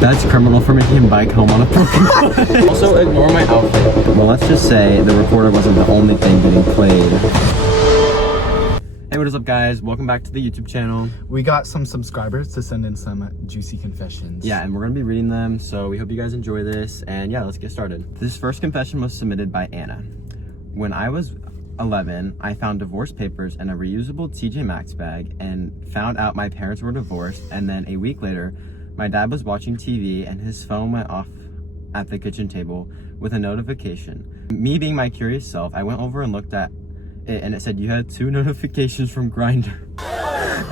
That's criminal for making him bike home on a broken leg. Also, ignore my outfit. Well, let's just say the recorder wasn't the only thing getting played. Hey, what is up, guys? Welcome back to the YouTube channel. We got some subscribers to send in some juicy confessions. Yeah, and we're gonna be reading them, so we hope you guys enjoy this. And yeah, let's get started. This first confession was submitted by Anna. When I was 11, I found divorce papers in a reusable TJ Maxx bag and found out my parents were divorced. And then a week later, my dad was watching TV and his phone went off at the kitchen table with a notification. Me being my curious self, I went over and looked at it, and it said you had 2 notifications from Grindr.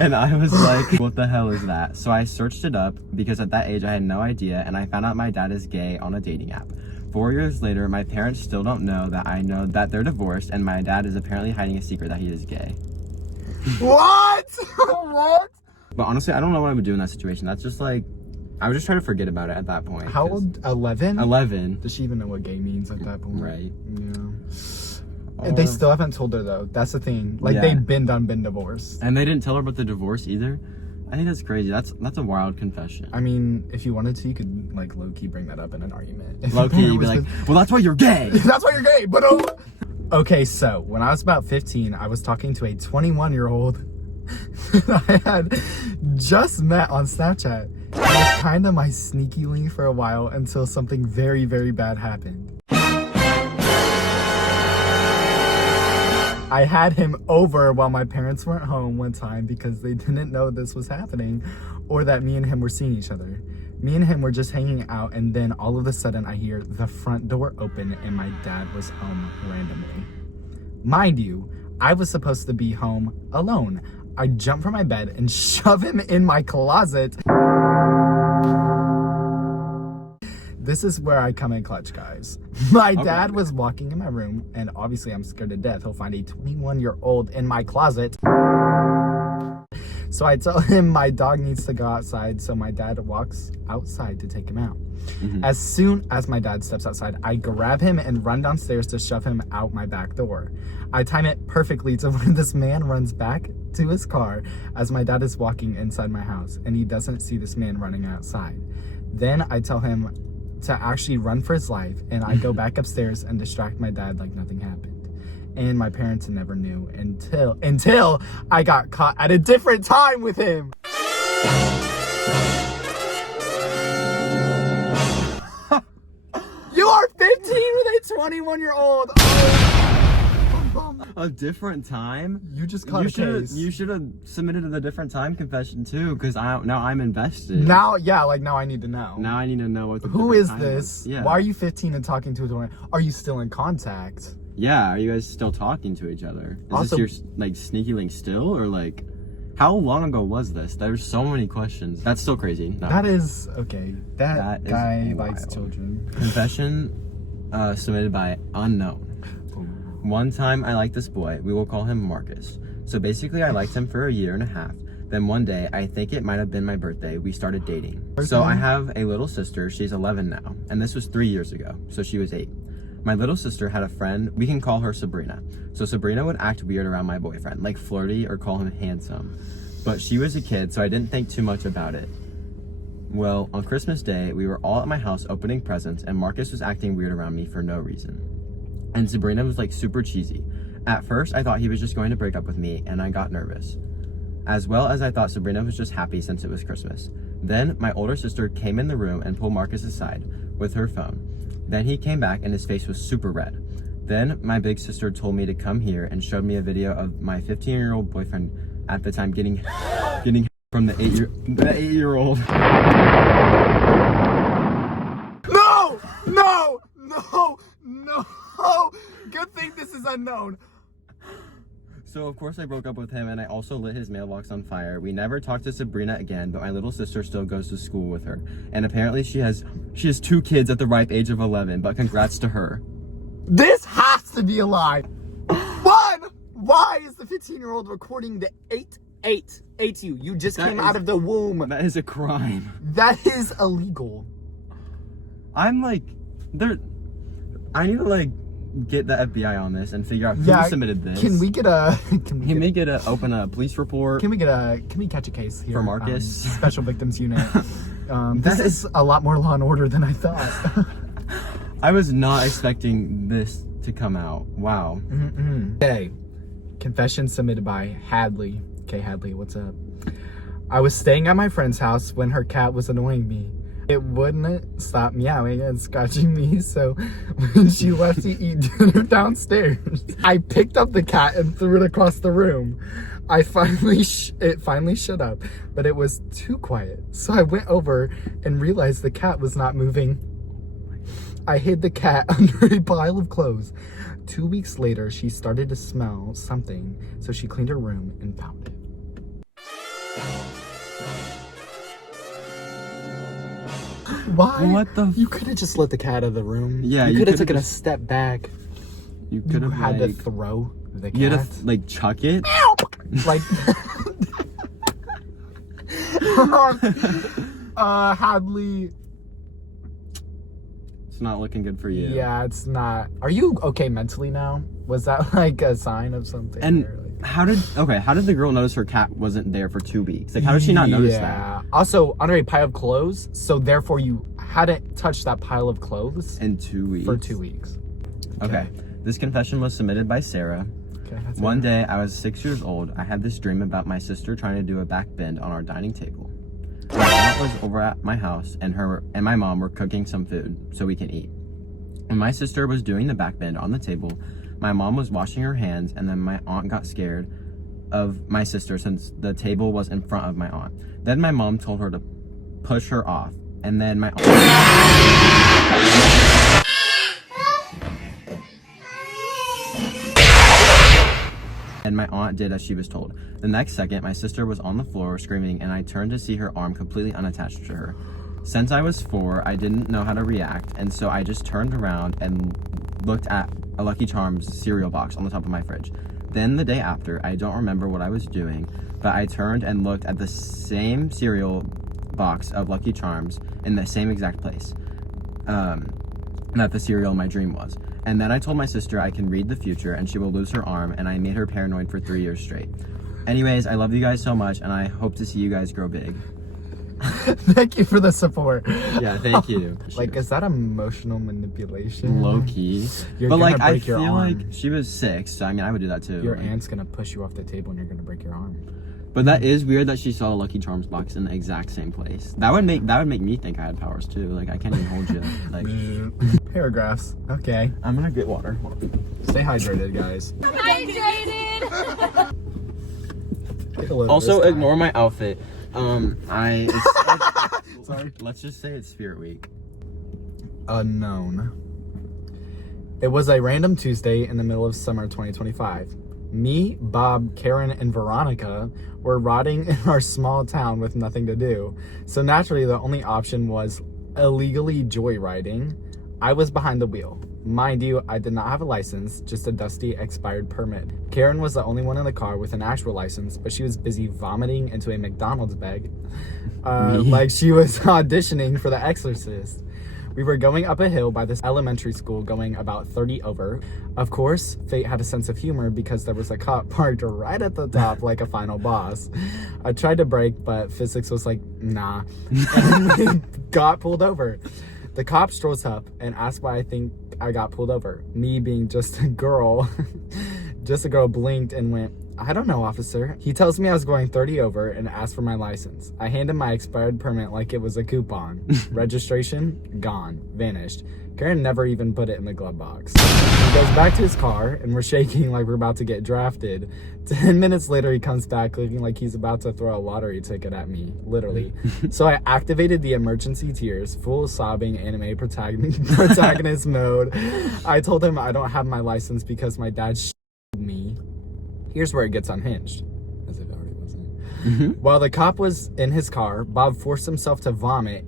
And I was like, what the hell is that? So I searched it up because at that age I had no idea, and I found out my dad is gay on a dating app. 4 years later, my parents still don't know that I know that they're divorced, and my dad is apparently hiding a secret that he is gay. What? What? But honestly, I don't know what I would do in that situation. That's just like, I would just try to forget about it at that point. How old? 11? 11. Does she even know what gay means at that point? Right. Yeah. They still haven't told her though. That's the thing. Like, they've been divorced. And they didn't tell her about the divorce either. I think that's crazy. That's a wild confession. I mean, if you wanted to, you could like low-key bring that up in an argument. Low-key, you'd be like, well, that's why you're gay. That's why you're gay, but okay, so when I was about 15, I was talking to a 21-year-old I had just met on Snapchat. It was kind of my sneaky link for a while until something very, very bad happened. I had him over while my parents weren't home one time because they didn't know this was happening or that me and him were seeing each other. Me and him were just hanging out, and then all of a sudden I hear the front door open and my dad was home randomly. Mind you, I was supposed to be home alone. I jump from my bed and shove him in my closet. This is where I come in clutch, guys. My dad was walking in my room, and obviously I'm scared to death. He'll find a 21-year-old in my closet. So I tell him my dog needs to go outside, so my dad walks outside to take him out. As soon as my dad steps outside, I grab him and run downstairs to shove him out my back door. I time it perfectly to when this man runs back to his car as my dad is walking inside my house, and he doesn't see this man running outside. Then I tell him to actually run for his life, and I go back upstairs and distract my dad like nothing happened. And my parents never knew until I got caught at a different time with him. You are 15 with a 21-year-old. A different time? You just caught a case. You should have submitted a different time confession too, because now I'm invested. Now I need to know. Now I need to know what the Who is time this? Yeah. Why are you 15 and talking to a 20? Are you still in contact? Yeah, are you guys still talking to each other? Is Also, this your like sneaky link still, or like how long ago was this? There's so many questions. That's still crazy. No. That is okay. That guy is likes wild. children. Confession submitted by unknown. One time I liked this boy. We will call him Marcus. So basically I liked him for a year and a half. Then one day, I think it might have been my birthday, we started dating. So I have a little sister. She's 11 now. And this was 3 years ago. So she was 8. My little sister had a friend. We can call her Sabrina. So Sabrina would act weird around my boyfriend, like flirty or call him handsome. But she was a kid, so I didn't think too much about it. Well, on Christmas Day, we were all at my house opening presents, and Marcus was acting weird around me for no reason. And Sabrina was like super cheesy. At first, I thought he was just going to break up with me, and I got nervous. As well as I thought Sabrina was just happy since it was Christmas. Then my older sister came in the room and pulled Marcus aside with her phone. Then he came back and his face was super red. Then my big sister told me to come here and showed me a video of my 15-year-old boyfriend at the time getting from the 8-year-old. No! Good thing this is unknown. So of course I broke up with him, and I also lit his mailbox on fire. We never talked to Sabrina again, but my little sister still goes to school with her. And apparently she has 2 kids at the ripe age of 11, but congrats to her. This has to be a lie. One, why is the 15-year-old recording the 8 you? You just came out of the womb. That is a crime. That is illegal. I'm like, I need to like get the FBI on this and figure out who submitted this. Can we get a? Open a police report? Can we catch a case here for Marcus? Special Victims Unit. This is a lot more Law and Order than I thought. I was not expecting this to come out. Wow. Okay. Confession submitted by Hadley. Okay, Hadley, what's up? I was staying at my friend's house when her cat was annoying me. It wouldn't stop meowing and scratching me, so when she left to eat dinner downstairs, I picked up the cat and threw it across the room. It finally shut up, but it was too quiet, so I went over and realized the cat was not moving. I hid the cat under a pile of clothes. 2 weeks later, she started to smell something, so she cleaned her room and found it. Why? What the? You could have just let the cat out of the room. Yeah, you could have taken a step back. You could have had to throw the cat. You had to like chuck it. Like. Hadley. It's not looking good for you. Yeah, it's not. Are you okay mentally now? Was that like a sign of something? And how did the girl notice her cat wasn't there for 2 weeks? Like, how did she not notice that? Yeah. Also, under a pile of clothes, so therefore you hadn't touched that pile of clothes in 2 weeks. For 2 weeks. Okay. This confession was submitted by Sarah. Okay. One day, I was 6 years old. I had this dream about my sister trying to do a back bend on our dining table. My aunt was over at my house, and her and my mom were cooking some food so we can eat. When my sister was doing the back bend on the table, my mom was washing her hands, and then my aunt got scared of my sister since the table was in front of my aunt. Then my mom told her to push her off, and then my aunt... And my aunt did as she was told. The next second, my sister was on the floor screaming, and I turned to see her arm completely unattached to her. Since I was 4, I didn't know how to react, and so I just turned around and looked at a Lucky Charms cereal box on the top of my fridge. Then the day after, I don't remember what I was doing, but I turned and looked at the same cereal box of Lucky Charms in the same exact place that the cereal in my dream was. And then I told my sister I can read the future and she will lose her arm, and I made her paranoid for 3 years straight. Anyways, I love you guys so much, and I hope to see you guys grow big. Thank you for the support. Yeah, thank you. Like, is that emotional manipulation? Low key. But like, I feel like she was 6, so I mean, I would do that too. Your aunt's gonna push you off the table and you're gonna break your arm. But that is weird that she saw a Lucky Charms box in the exact same place. That would make me think I had powers too. Like, I can't even hold you. Like paragraphs. Okay. I'm gonna get water. Stay hydrated, guys. Hydrated. Also, ignore my outfit. Sorry. Let's just say it's Spirit Week. Unknown. It was a random Tuesday in the middle of summer 2025. Me, Bob, Karen, and Veronica were rotting in our small town with nothing to do. So naturally, the only option was illegally joyriding. I was behind the wheel. Mind you, I did not have a license, just a dusty expired permit. Karen was the only one in the car with an actual license, but she was busy vomiting into a McDonald's bag, like she was auditioning for The Exorcist. We were going up a hill by this elementary school going about 30 over. Of course, fate had a sense of humor because there was a cop parked right at the top like a final boss. I tried to brake, but physics was like, nah, and we got pulled over. The cop strolls up and asks why I think I got pulled over. Me being just a girl blinked and went, I don't know, officer. He tells me I was going 30 over and asked for my license. I hand him my expired permit like it was a coupon. Registration, gone, vanished. Karen never even put it in the glove box. He goes back to his car and we're shaking like we're about to get drafted. 10 minutes later, he comes back looking like he's about to throw a lottery ticket at me, literally. So I activated the emergency tears, full sobbing anime protagonist mode. I told him I don't have my license because my dad me. Here's where it gets unhinged. As if it already wasn't. While the cop was in his car, Bob forced himself to vomit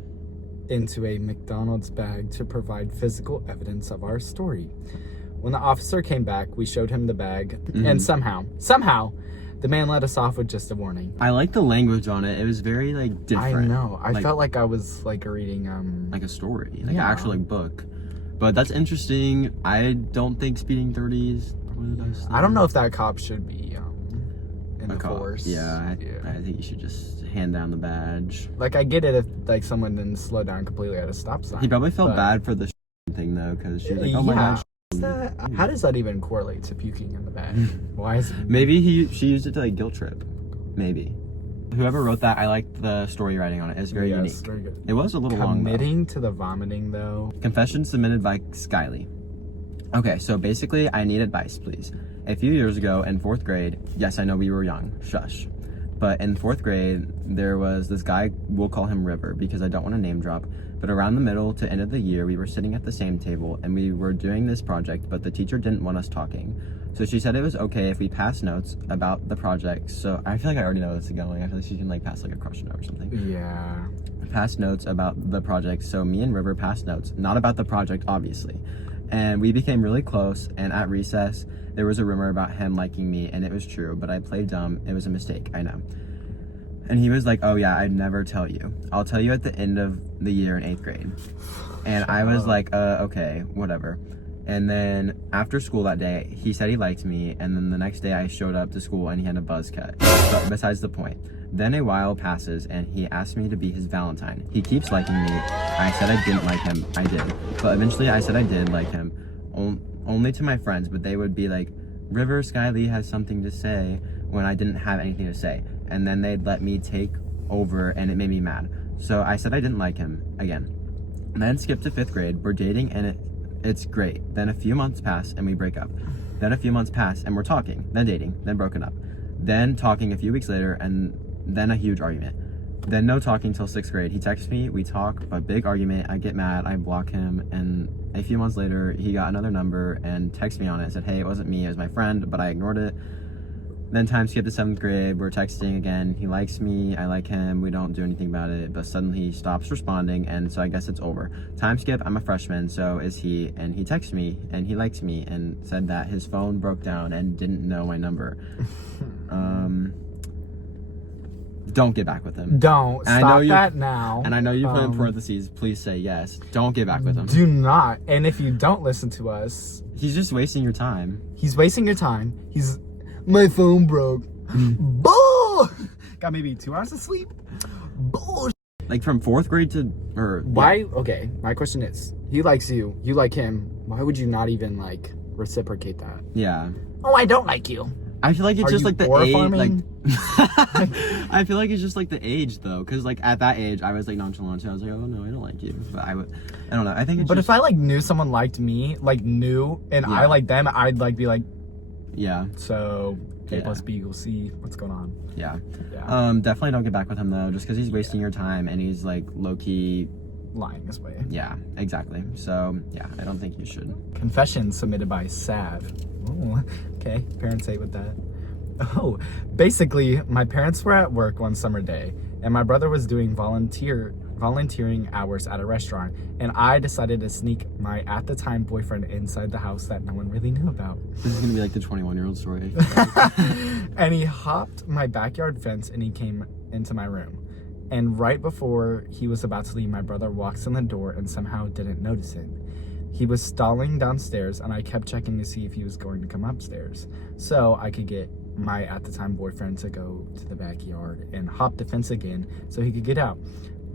into a McDonald's bag to provide physical evidence of our story. When the officer came back, we showed him the bag, and somehow, the man let us off with just a warning. I like the language on it. It was very different. I know. I felt like I was reading like a story, like an actual book. But that's interesting. I don't think speeding 30 is probably the best thing. I don't know if that cop should be in the force. Yeah, I think you should just hand down the badge. Like, I get it if like someone didn't slow down completely at a stop sign. He probably felt bad for the thing though, because she was like, oh my gosh. How does that even correlate to puking in the bag? Why is it... Maybe she used it to like guilt trip. Maybe. Whoever wrote that, I liked the story writing on it. It's very unique. Very good. It was a little long though. Committing to the vomiting though. Confession submitted by Skyly. Okay, so basically I need advice, please. A few years ago in 4th grade, yes, I know we were young, shush. But in 4th grade, there was this guy, we'll call him River because I don't want to name drop. But around the middle to end of the year, we were sitting at the same table and we were doing this project, but the teacher didn't want us talking. So she said it was okay if we passed notes about the project. So I feel like I already know where this is going. I feel like she can like pass like a crush note or something. Yeah. Pass notes about the project. So me and River passed notes, not about the project, obviously. And we became really close, and at recess, there was a rumor about him liking me, and it was true, but I played dumb. It was a mistake, I know. And he was like, oh yeah, I'd never tell you. I'll tell you at the end of the year in 8th grade. And I was like, okay, whatever. And then after school that day, he said he liked me, and then the next day I showed up to school and he had a buzz cut. But besides the point. Then a while passes and he asked me to be his Valentine. He keeps liking me. I said I didn't like him. I did. But eventually I said I did like him. Only to my friends, but they would be like, River, Skyly has something to say, when I didn't have anything to say. And then they'd let me take over and it made me mad. So I said I didn't like him again. Then skip to 5th grade. We're dating and it's great. Then a few months pass and we break up. Then a few months pass and we're talking. Then dating. Then broken up. Then talking a few weeks later and then a huge argument. Then no talking till 6th grade. He texts me, we talk, but big argument. I get mad, I block him, and a few months later, he got another number and texted me on it and said, hey, it wasn't me, it was my friend, but I ignored it. Then time skip to 7th grade, we're texting again. He likes me, I like him, we don't do anything about it, but suddenly he stops responding, and so I guess it's over. Time skip, I'm a freshman, so is he, and he texts me, and he likes me, and said that his phone broke down and didn't know my number. Don't get back with him. Don't. Stop that now. And I know you put in parentheses, please say yes. Don't get back with him. Do not. And if you don't listen to us... He's just wasting your time. He's wasting your time. My phone broke. Bull! Got maybe 2 hours of sleep. Bull. Like from 4th grade to... Why? Yeah. Okay, my question is, he likes you. You like him. Why would you not even, like, reciprocate that? Yeah. Oh, I don't like you. I feel like it's just like the age, farming? I feel like it's just like the age though, because like at that age I was like nonchalant, so I was like, oh no, I don't like you, but I don't know, I think it's but just... if I like knew someone liked me, like knew, and I like them, I'd like be like, yeah, so A plus B equals C, what's going on? Yeah. Definitely don't get back with him though, just because he's wasting your time and he's like low-key lying this way. Yeah, exactly. So yeah, I don't think you should. Confession submitted by Sav. Oh, okay, parents ate with that. Oh, basically, my parents were at work one summer day, and my brother was doing volunteering hours at a restaurant, and I decided to sneak my at-the-time boyfriend inside the house that no one really knew about. This is gonna be like the 21-year-old story. And he hopped my backyard fence, and he came into my room. And right before he was about to leave, my brother walks in the door and somehow didn't notice him. He was stalling downstairs, and I kept checking to see if he was going to come upstairs, so I could get my at-the-time boyfriend to go to the backyard and hop the fence again so he could get out.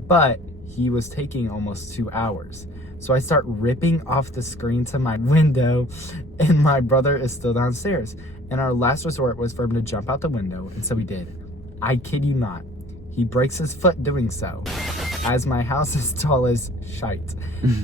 But he was taking almost 2 hours. So I start ripping off the screen to my window, and my brother is still downstairs. And our last resort was for him to jump out the window, and so he did. I kid you not. He breaks his foot doing so, as my house is tall as shite.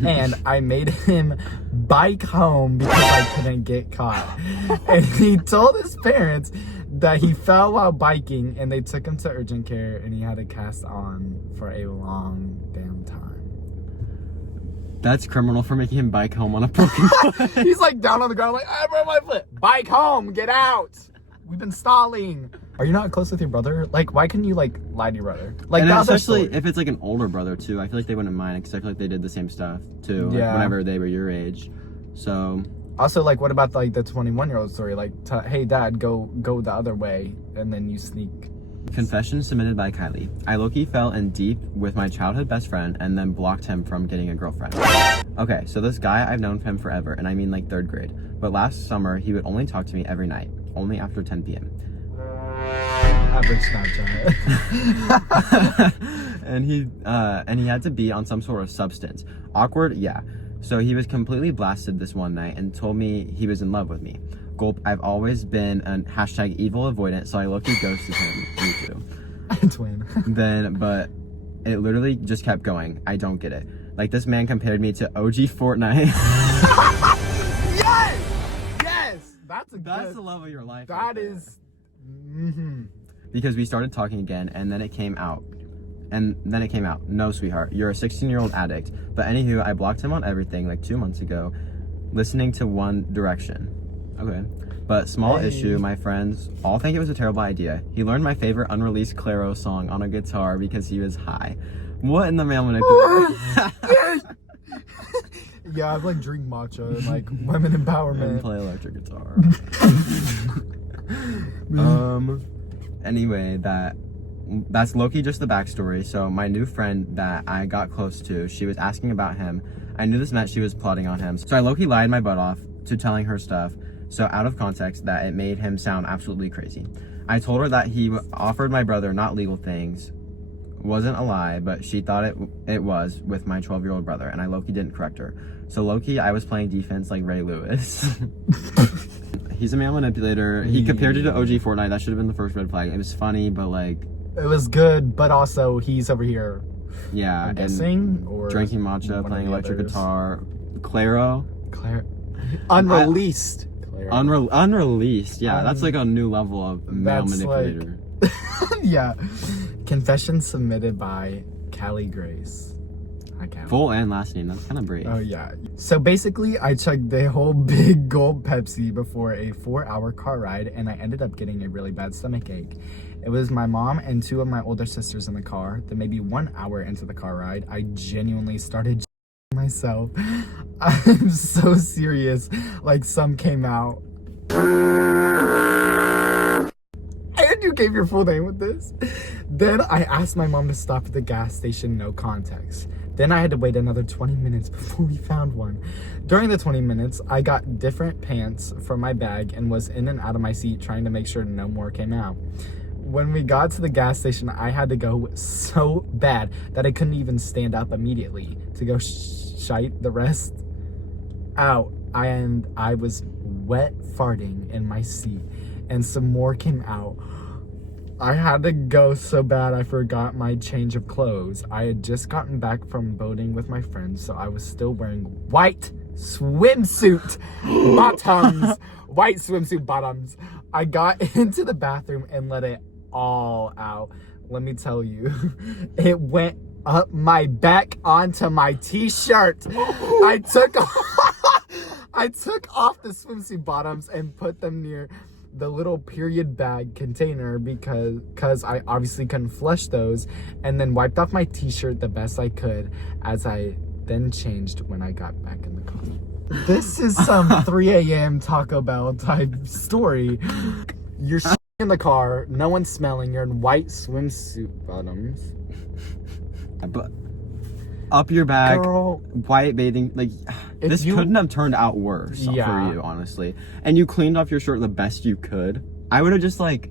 And I made him bike home because I couldn't get caught. And he told his parents that he fell while biking, and they took him to urgent care, and he had a cast on for a long damn time. That's criminal for making him bike home on a broken foot. He's like down on the ground like, I broke my foot. Bike home, get out. We've been stalling. Are you not close with your brother? Like, why couldn't you, like, lie to your brother? Like, and especially if it's, like, an older brother, too. I feel like they wouldn't mind, because I feel like they did the same stuff, too. Yeah. Like, whenever they were your age. So... Also, like, what about, like, the 21-year-old story? Like, hey, Dad, go the other way, and then you sneak. Confession submitted by Kylie. I low-key fell in deep with my childhood best friend and then blocked him from getting a girlfriend. Okay, so this guy, I've known him forever, and I mean like 3rd grade. But last summer, he would only talk to me every night, only after 10 p.m. Average Snapchat. and he had to be on some sort of substance. Awkward, yeah. So he was completely blasted this one night and told me he was in love with me. Gulp, I've always been a hashtag evil avoidant, so I low-key ghosted him. Me too. Twin. But it literally just kept going. I don't get it. Like, this man compared me to OG Fortnite. Yes! Yes! That's the love of your life. That right is... Because we started talking again, and then it came out. No, sweetheart, you're a 16-year-old addict. But anywho, I blocked him on everything like 2 months ago, listening to One Direction. Okay. But small issue, my friends all think it was a terrible idea. He learned my favorite unreleased Claro song on a guitar because he was high. What in the male manipulation? Yeah, I've like drink matcha and like women empowerment. And play electric guitar. Anyway, that's low-key just the backstory. So my new friend that I got close to, she was asking about him. I knew this meant she was plotting on him. So I low-key lied my butt off to telling her stuff. So out of context, that it made him sound absolutely crazy. I told her that he offered my brother not legal things. Wasn't a lie, but she thought it was with my 12-year-old brother, and I low-key didn't correct her. So low-key, I was playing defense like Ray Lewis. He's a male manipulator. He compared you to OG Fortnite. That should have been the first red flag. It was funny, but like... It was good, but also he's over here... Yeah, I'm guessing, or... Drinking matcha, playing electric guitar. Claro. Unreleased. Unreleased. Yeah, that's like a new level of male manipulator. Like... Yeah. Confession submitted by Callie Grace. Hi, Callie. Full and last name. That's kind of brave. Oh, yeah. So basically, I chugged the whole big gulp Pepsi before a 4-hour car ride, and I ended up getting a really bad stomach ache. It was my mom and 2 of my older sisters in the car. Then maybe 1 hour into the car ride, I genuinely started myself. I'm so serious. Like, some came out. And you gave your full name with this. Then I asked my mom to stop at the gas station, no context. Then I had to wait another 20 minutes before we found one. During the 20 minutes, I got different pants from my bag and was in and out of my seat trying to make sure no more came out. When we got to the gas station, I had to go so bad that I couldn't even stand up immediately to go shite the rest out. And I was wet farting in my seat and some more came out. I had to go so bad I forgot my change of clothes. I had just gotten back from boating with my friends, so I was still wearing white swimsuit bottoms. White swimsuit bottoms. I got into the bathroom and let it all out. Let me tell you, it went up my back onto my t-shirt. I took off the swimsuit bottoms and put them near the little period bag container because I obviously couldn't flush those, and then wiped off my t-shirt the best I could as I then changed when I got back in the car. This is some 3 a.m. Taco Bell type story. You're in the car, no one's smelling, you're in white swimsuit bottoms. But up your back, girl, white bathing, like, this couldn't have turned out worse for you, honestly. And you cleaned off your shirt the best you could. I would have just like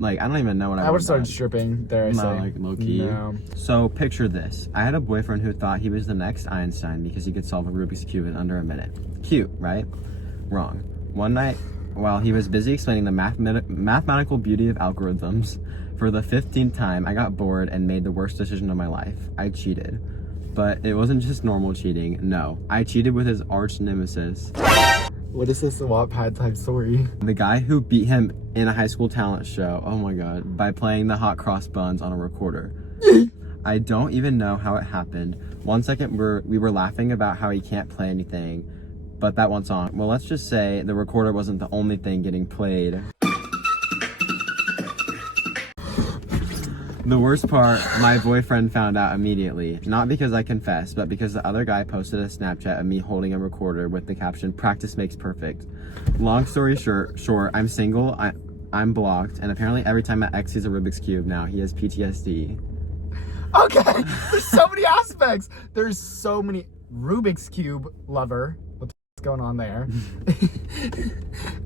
I don't even know what I would have started stripping, dare I say. Like low-key. No. So picture this. I had a boyfriend who thought he was the next Einstein because he could solve a Rubik's Cube in under a minute. Cute, right? Wrong. One night, while he was busy explaining the mathematical beauty of algorithms, for the 15th time, I got bored and made the worst decision of my life. I cheated. But it wasn't just normal cheating. No, I cheated with his arch nemesis. What is this Wattpad type story? The guy who beat him in a high school talent show, oh my god, by playing the hot cross buns on a recorder. I don't even know how it happened. 1 second we were laughing about how he can't play anything, but that one song, well, let's just say the recorder wasn't the only thing getting played. The worst part, my boyfriend found out immediately. Not because I confessed, but because the other guy posted a Snapchat of me holding a recorder with the caption, "Practice makes perfect." Long story short, I'm single, I'm blocked, and apparently every time my ex sees a Rubik's Cube now, he has PTSD. Okay, there's so many aspects. There's so many. Rubik's Cube lover. What's going on there?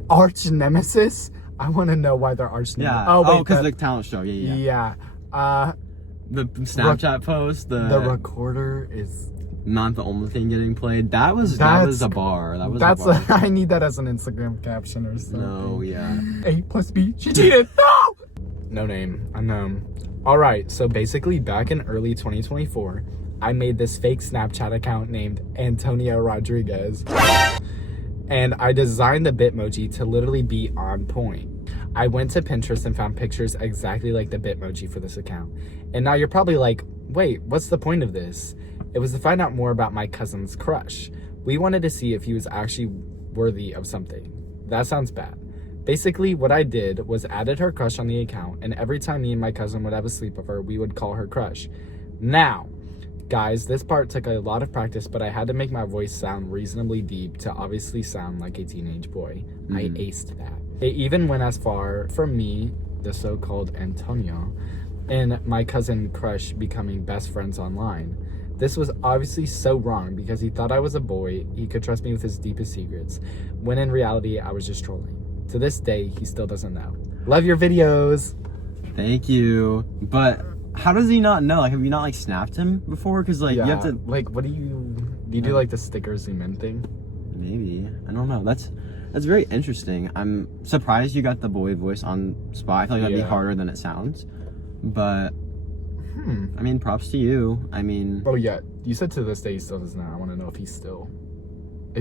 Arch nemesis? I want to know why they're arch nemesis. Yeah. Oh, because the talent show. Yeah. The Snapchat post. The recorder is not the only thing getting played. That was a bar. I need that as an Instagram caption or something. No, yeah. A plus B. She cheated. No! No name. Unknown. Alright, so basically back in early 2024, I made this fake Snapchat account named Antonio Rodriguez. And I designed the Bitmoji to literally be on point. I went to Pinterest and found pictures exactly like the Bitmoji for this account. And now you're probably like, wait, what's the point of this? It was to find out more about my cousin's crush. We wanted to see if he was actually worthy of something. That sounds bad. Basically, what I did was added her crush on the account, and every time me and my cousin would have a sleepover, we would call her crush. Now, guys, this part took a lot of practice, but I had to make my voice sound reasonably deep to obviously sound like a teenage boy. I aced that. It even went as far from me, the so-called Antonio, and my cousin crush becoming best friends online. This was obviously so wrong because he thought I was a boy, he could trust me with his deepest secrets, when in reality, I was just trolling. To this day, he still doesn't know. Love your videos. Thank you. But how does he not know? Like, have you not like snapped him before? Because like you have to like, what do you do like the sticker zoom in thing? Maybe. I don't know. That's very interesting. I'm surprised you got the boy voice on spot. I feel like that'd be harder than it sounds. But I mean, props to you. I mean, oh yeah, you said to this day he still doesn't know. I want to know if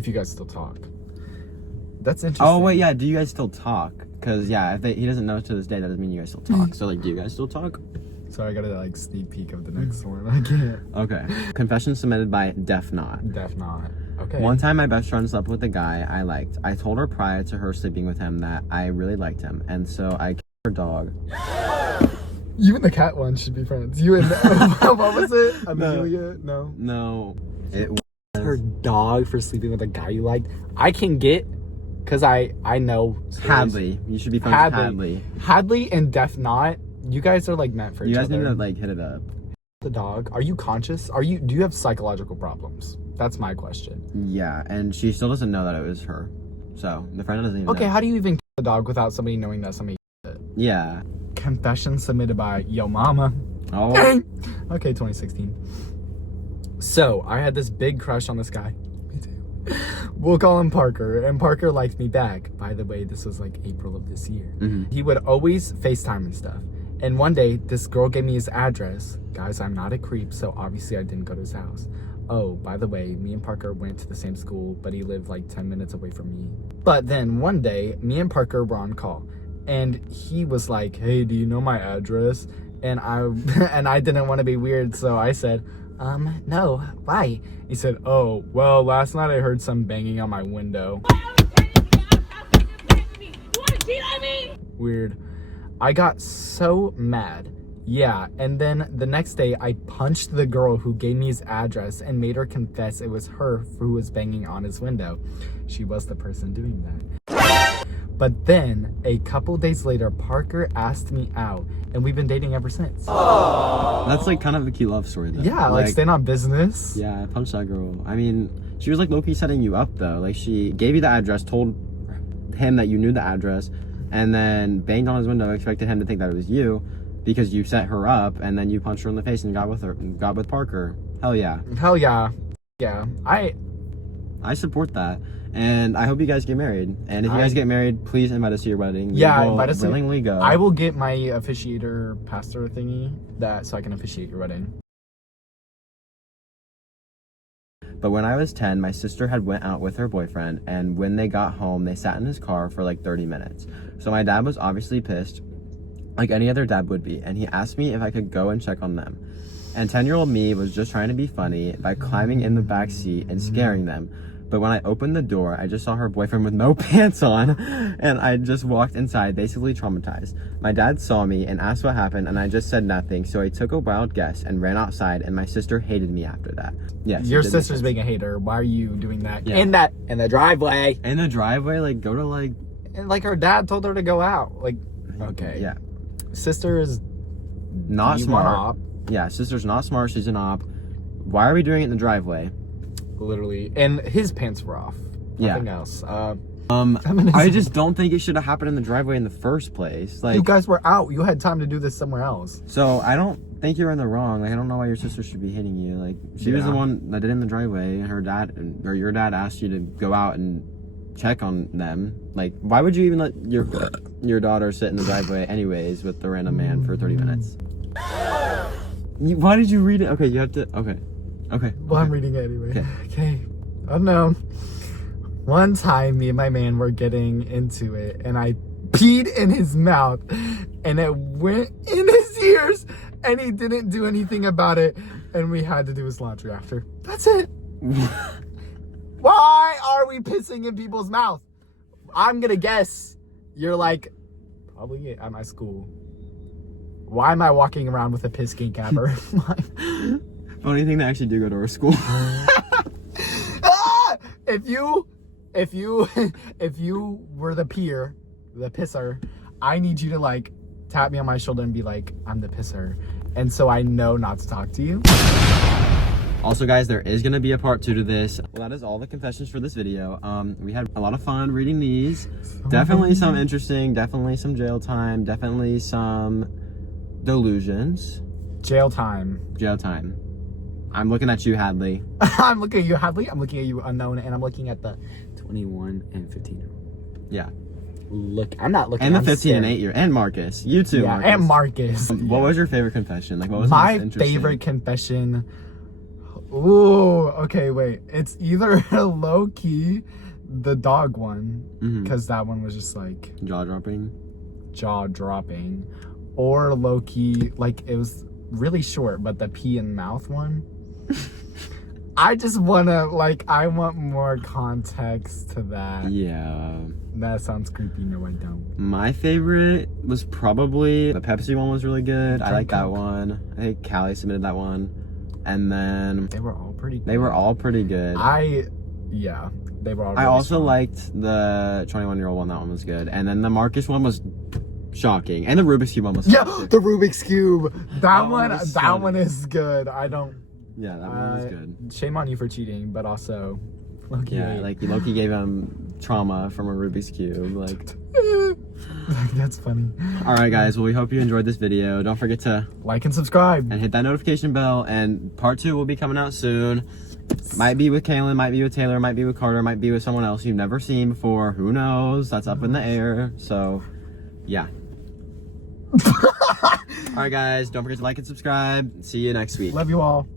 you guys still talk. That's interesting. Oh wait, yeah. Do you guys still talk? Because yeah, if he doesn't know to this day, that doesn't mean you guys still talk. So like, do you guys still talk? Sorry, I gotta like sneak peek of the next one. I can't. Okay. Confession submitted by Def Not. Def Not. Okay. One time, my best friend slept with a guy I liked. I told her prior to her sleeping with him that I really liked him, and so I killed her dog. You and the cat one should be friends. You and what was it? Amelia? No. No. It was her dog for sleeping with a guy you liked. I can get. Because I know Hadley. You should be friends with Hadley. Hadley and Def Not, you guys are like meant for each other. You guys need to like hit it up. The dog, are you conscious? Do you have psychological problems? That's my question. Yeah, and she still doesn't know that it was her. So the friend doesn't even know. Okay, how do you even kill the dog without somebody knowing that somebody killed it? Yeah. Confession submitted by Yo Mama. Oh. Okay, 2016. So I had this big crush on this guy. We'll call him Parker, and Parker liked me back. By the way, this was like April of this year. He would always FaceTime and stuff. And one day, this girl gave me his address. Guys, I'm not a creep, so obviously I didn't go to his house. Oh, by the way, me and Parker went to the same school, but he lived like 10 minutes away from me. But then one day, me and Parker were on call, and he was like, hey, do you know my address? And I didn't want to be weird, so I said, no, why? He said, oh, well, last night I heard some banging on my window. Weird. I got so mad. Yeah, and then the next day I punched the girl who gave me his address and made her confess it was her who was banging on his window. She was the person doing that. But then, a couple days later, Parker asked me out, and we've been dating ever since. Aww. That's like kind of a cute love story though. Yeah, like staying on business. Yeah, I punched that girl. I mean, she was like low-key setting you up though. Like she gave you the address, told him that you knew the address, and then banged on his window, expected him to think that it was you because you set her up, and then you punched her in the face and got with Parker. Hell yeah. Hell yeah. Yeah. I support that. And I hope you guys get married. And if you guys get married, please invite us to your wedding. Yeah, invite us. Willingly go. I will get my officiator pastor thingy so I can officiate your wedding. But when I was 10, my sister had went out with her boyfriend, and when they got home, they sat in his car for like 30 minutes. So my dad was obviously pissed, like any other dad would be, and he asked me if I could go and check on them. And 10-year-old me was just trying to be funny by climbing in the back seat and scaring them. But when I opened the door, I just saw her boyfriend with no pants on, and I just walked inside, basically traumatized. My dad saw me and asked what happened, and I just said nothing, so I took a wild guess and ran outside, and my sister hated me after that. Yes, your sister's being a hater. Why are you doing that? Yeah. In the driveway. In the driveway, like go to like. And like her dad told her to go out. Like, okay. Yeah. Sister is not smart. Yeah, sister's not smart. She's an op. Why are we doing it in the driveway? literally, and his pants were off. Yeah. Nothing else. I just don't think it should have happened in the driveway in the first place. Like, you guys were out. You had time to do this somewhere else. So I don't think you're in the wrong. Like, I don't know why your sister should be hitting you. Like, she was the one that did it in the driveway. Her dad or your dad asked you to go out and check on them. Like, why would you even let your daughter sit in the driveway anyways with the random man for 30 minutes? Why did you read it? Okay, you have to. Okay. Well, I'm reading it anyway. Okay. Unknown. One time, me and my man were getting into it, and I peed in his mouth, and it went in his ears, and he didn't do anything about it, and we had to do his laundry after. That's it. Why are we pissing in people's mouth? I'm gonna guess you're like, probably at my school. Why am I walking around with a piss cake ever? Funny thing, they actually do go to our school. If you were the pisser, I need you to like tap me on my shoulder and be like, I'm the pisser. And so I know not to talk to you. Also, guys, there is going to be a part 2 to this. Well, that is all the confessions for this video. We had a lot of fun reading these. Definitely some interesting, definitely some jail time, definitely some delusions. Jail time. I'm looking at you, Hadley. I'm looking at you, Hadley. I'm looking at you, Unknown, and I'm looking at the 21 and 15. Yeah. Look, I'm not looking. And the I'm 15 staring. and 8 year, and Marcus. You too, Yeah, Marcus. and Marcus. What was your favorite confession? Like, what was my the most interesting? favorite confession? Ooh, okay, wait. It's either low key, the dog one, because that one was just like jaw dropping, or low key, like it was really short, but the pee in mouth one. I just wanna I want more context to that. Yeah. That sounds creepy. No, I don't. My favorite was probably the Pepsi one was really good. I like that one. I think Callie submitted that one. And then they were all pretty good. They were all pretty good. They were all really I also strong. liked the 21-year-old one. That one was good. And then the Marcus one was shocking. And the Rubik's Cube one was the Rubik's Cube. That one is good. Yeah, that one was good. Shame on you for cheating, but also Loki. Yeah, like Loki gave him trauma from a Rubik's Cube. Like that's funny. Alright guys, well we hope you enjoyed this video. Don't forget to like and subscribe. And hit that notification bell. And part 2 will be coming out soon. Might be with Kaylin, might be with Taylor, might be with Carter, might be with someone else you've never seen before. Who knows? That's up in the air. So, yeah. Alright guys, don't forget to like and subscribe. See you next week. Love you all.